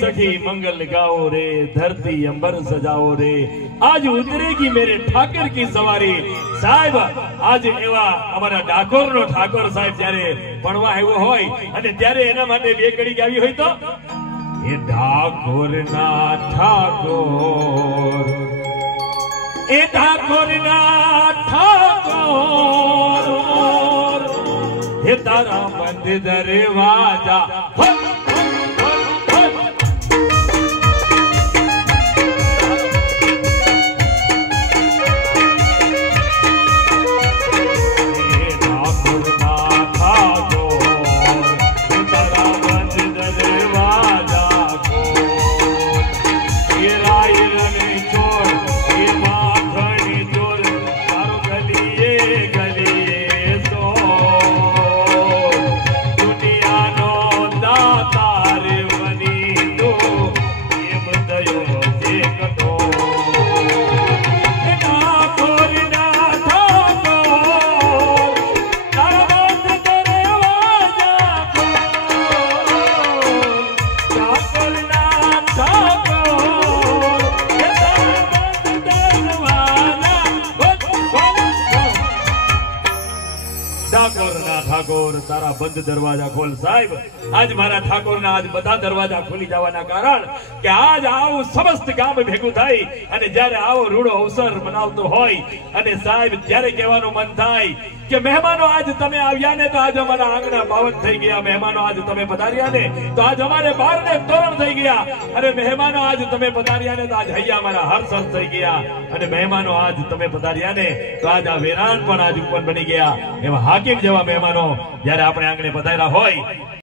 सखी मंगल गाओ रे, धरती अंबर सजाओ रे, आज उतरेगी मेरे ठाकर की सवारी। साहेब आज एवा અમારા ડાકોરનો ઠાકોર સાહેબ જ્યારે ભણવા આવ્યો હોય અને ત્યારે એના માટે બે કડી ગાવી હોય તો એ ડાકોરના ઠાકોર, એ ડાકોરના ઠાકોર, એ તારા બંધ દરવાજા ઠાકોર તારા બંધ દરવાજા ખોલ સાહેબ આજ મારા ઠાકોરના આજ બધા દરવાજા ખોલી જવાના કારણ કે આજ આવું સમસ્ત ગામ ભેગું થાય અને જ્યારે આવો રૂડો અવસર મનાવતો હોય અને સાહેબ ત્યારે કહેવાનું મન થાય કે મહેમાનો આજ તમે આવ્યા ને તો આજ અમારા આંગણા પાવન થઈ ગયા મહેમાનો આજ તમે પધાર્યા ને તો આજ અમારે બારને તોરણ થઈ ગયા અને મહેમાનો આજ તમે પધાર્યા ને તો આજ હૈયા અમારા હર્ષ થઈ ગયા અને મહેમાનો આજ તમે પધાર્યા ને તો આજ આ વેરાન પણ આજ ઉપર બની ગયા એવા હાકીમ જેવા મહેમાનો જ્યારે આપણે આંગણે પધાર્યા હોય